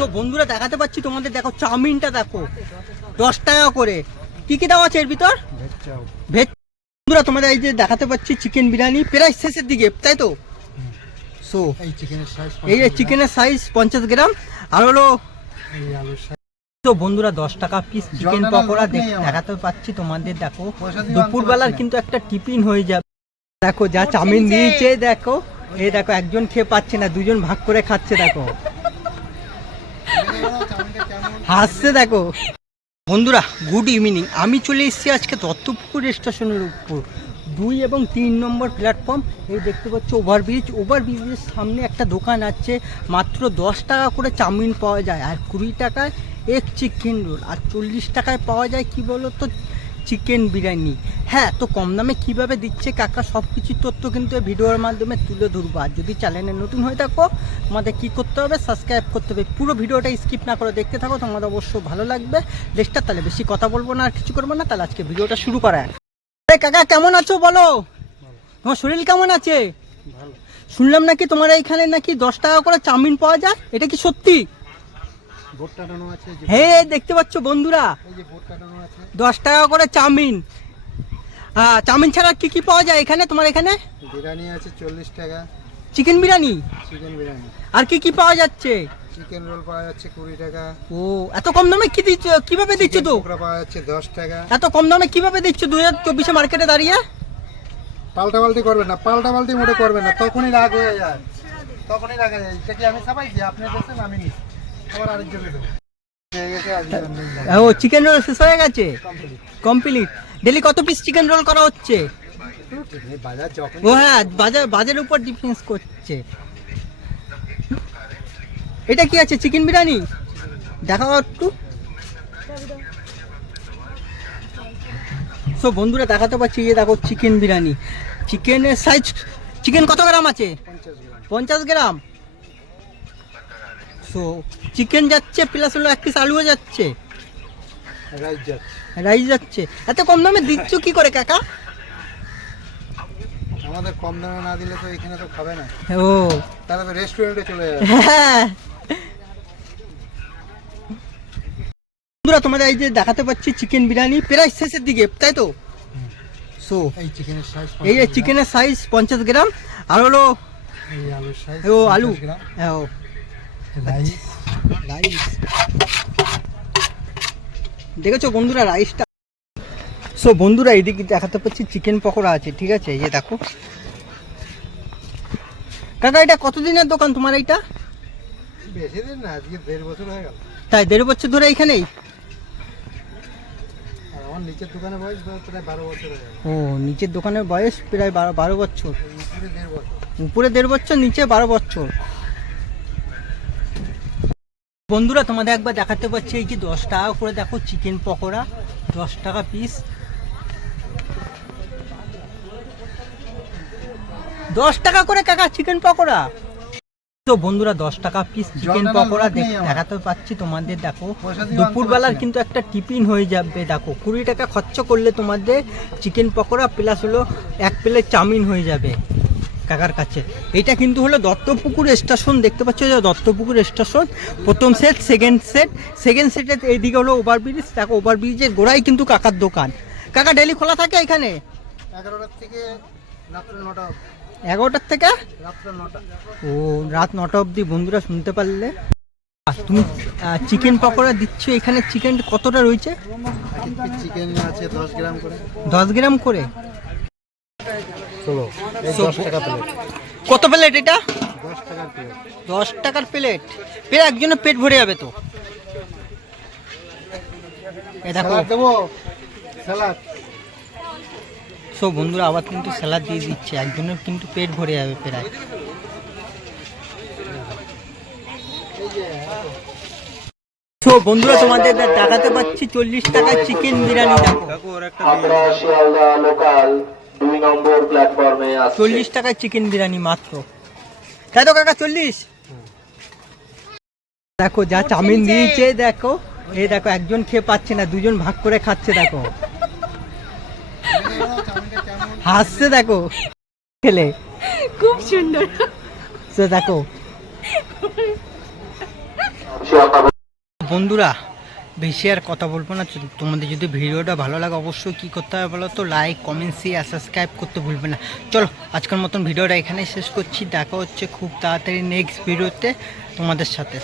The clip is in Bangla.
তো বন্ধুরা দেখাতে পাচ্ছি তোমাদের, দেখো চাউমিনটা দেখো 10 টাকা করে। কি কি দাম আছে এর ভিতর? ভেজ। বন্ধুরা তোমাদের এই যে দেখাতে পাচ্ছি চিকেন বিরিয়ানি প্রায় শেষের দিকে, তাই তো? সো এই যে চিকেনের সাইজ 50 গ্রাম আর হলো তো বন্ধুরা 10 টাকা পিস চিকেন পকোড়া দেখাতে পাচ্ছি তোমাদের। দেখো দুপুরবেলার কিন্তু একটা টিফিন হয়ে যাবে। দেখো যা চাউমিন দিয়েছে, দেখো এই দেখো একজন খেয়ে পাচ্ছে না, দুজন ভাগ করে খাচ্ছে। দেখো হাসছে দেখো। বন্ধুরা গুড ইভিনিং, আমি চলে এসেছি আজকে দত্তপুকুর স্টেশনের উপর 2 এবং 3 নম্বর প্ল্যাটফর্ম। এই দেখতে পাচ্ছ ওভারব্রিজের সামনে একটা দোকান আছে। মাত্র 10 টাকা করে চাউমিন পাওয়া যায়, আর 20 টাকায় এক চিকেন রোল, আর 40 টাকায় পাওয়া যায় কি বলো তো চিকেন বিরিয়ানি। হ্যাঁ, তো কম দামে কিভাবে দিচ্ছে কাকা সব কিছু তথ্য কিন্তু এই ভিডিওর মাধ্যমে তুলে ধরবো। আর যদি চ্যানেলে নতুন হয়ে থাকো তোমাদের কী করতে হবে, সাবস্ক্রাইব করতে হবে। পুরো ভিডিওটা স্কিপ না করে দেখতে থাকো, তোমাদের অবশ্যই ভালো লাগবে দেশটা। তাহলে বেশি কথা বলবো না আর কিছু করবো না, তাহলে আজকে ভিডিওটা শুরু করা। কাকা কেমন আছো বলো? তোমার শরীর কেমন আছে? শুনলাম নাকি তোমার এইখানে নাকি 10 টাকা করে চাউমিন পাওয়া যায়, এটা কি সত্যি? হ্যাঁ দেখতে পাচ্ছ বন্ধুরা 10 টাকা করে চাউমিন। চাউমিন ছাড়া কি কি পাওয়া যায় এখানে তোমার? এখানে বিরিয়ানি আছে 40 টাকা, চিকেন বিরিয়ানি, আর কি কি পাওয়া যাচ্ছে? চিকেন রোল পাওয়া যাচ্ছে 20 টাকা। ও এত কম দামে কি দিচ্ছ, কিভাবে দিচ্ছ? তো পকোড়া পাওয়া যাচ্ছে 10 টাকা। এত কম দামে কিভাবে দিচ্ছ 2024 মার্কেটে দাঁড়িয়ে? পাল্টাপাল্টি করবেন না, পাল্টাপাল্টি মোটে করবেন না, তখনই রাগ হয়ে যায়, তখনই রাগ হয়ে যায়। এটা কি আমি ছাপাইছি? আপনি দেশেন আমি নি, আবার আরেকজনকে দেবো। ও চিকেন রোল শেষ হয়ে গেছে, কমপ্লিট। ডেলি কত পিস চিকেন রোল করা হচ্ছে? ও হ্যাঁ, বাজারের উপর ডিফেন্স করছে। এটা কি আছে? চিকেন বিরিয়ানি দেখাও একটু। সো বন্ধুরা দেখাতে পাচ্ছি, যে দেখো চিকেন বিরিয়ানি। চিকেনের সাইজ, চিকেন কত গ্রাম আছে? 50 গ্রাম। সো চিকেন যাচ্ছে, প্লাস হলো 1 পিস আলুও যাচ্ছে, রাইস যাচ্ছে। এত কম দামে দিচ্ছ কি করে কাকা? আমাদের কম দামে না দিলে তো এখানে তো খাবে না। ও তাহলে তো রেস্টুরেন্টে চলে যাবে। হ্যাঁ বন্ধুরা তোমাদের এই যে দেখাতে পাচ্ছি চিকেন বিরিয়ানি প্রায় শেষের দিকে, তাই তো? সো এই যে চিকেনের সাইজ 50 গ্রাম আর হলো ও আলু, হ্যাঁ ও রাইস দেখেছো বন্ধুরা রাইসটা। সো বন্ধুরা এইদিকে দেখাতে পাচ্ছি চিকেন পকোড়া আছে, ঠিক আছে? এই যে দেখো কাকা, এটা কতদিনের দোকান তোমার? এইটা বেশি দিন না, আজকে 1.5 বছর হয়ে গেল। তাই 1.5 বছর ধরে এইখানেই? আর আমার নিচের দোকানে বয়স প্রায় 12 বছর হয়ে গেল। ও নিচের দোকানের বয়স প্রায় 12 বছর। উপরে 1.5 বছর, উপরে 1.5 বছর, নিচে 12 বছর। বন্ধুরা তোমাদের একবার দেখাতে পাচ্ছি, এই যে 10 টাকা করে দেখো চিকেন পকোড়া, 10 টাকা পিস। 10 টাকা করে কাকা চিকেন পকোড়া। তো বন্ধুরা 10 টাকা পিস চিকেন পকোড়া দেখাতে পাচ্ছি তোমাদের। দেখো দুপুরবেলার কিন্তু একটা টিফিন হয়ে যাবে। দেখো 20 টাকা খরচ করলে তোমাদের চিকেন পকোড়া প্লাস হলো 1 প্লেট চাউমিন হয়ে যাবে কাকার কাছে। এটা কিন্তু হলো দত্তপুকুর স্টেশন, দেখতে পাচ্ছ যে দত্তপুকুর স্টেশন প্রথম সেট, সেকেন্ড সেটের এইদিকে হলো ওভারব্রিজ। দেখো ওভারব্রিজের গোড়ায় কিন্তু কাকার দোকান। কাকা ডেলি খোলা থাকে এখানে? 11টার থেকে রাত্র 9টা। 11টার থেকে রাত্র 9টা। ও রাত 9টা অবধি। বন্ধুরা শুনতে পারলে, তুমি চিকেন পকোড়া দিচ্ছ এখানে। চিকেন কতটা রয়েছে? চিকেন আছে 10 গ্রাম করে। 10 গ্রাম করে। চলো 10 টাকা প্লেট। কত প্লেট এটা? 10 টাকার প্লেট। 10 টাকার প্লেট, প্রায় একজনের পেট ভরে যাবে তো। এই দেখো দেবো স্যালাড। সব বন্ধুরা আবার কিন্তু স্যালাড দিয়ে দিচ্ছে, একজনের কিন্তু পেট ভরে যাবে প্রায়। তো বন্ধুরা তোমাদের দেখাতে পাচ্ছি 40 টাকায় চিকেন বিরিয়ানি। দেখো 40 টাকায় চিকেন বিরিয়ানি মাত্র, তাই তো কাকা? 40। দেখো যা চাউমিন দিয়েছে, দেখো এই দেখো একজন খেয়ে পাচ্ছে না, দুজন ভাগ করে খাচ্ছে। দেখো হাসছে, দেখো খেলে খুব সুন্দর। দেখো বন্ধুরা বেশি আর কথা বলবো না, তোমাদের যদি ভিডিওটা ভালো লাগে অবশ্যই কী করতে হবে বলো তো, লাইক কমেন্ট শেয়ার সাবস্ক্রাইব করতে ভুলবে না। চলো আজকের মতন ভিডিওটা এখানেই শেষ করছি, দেখা হচ্ছে খুব তাড়াতাড়ি নেক্সট ভিডিওতে তোমাদের সাথে।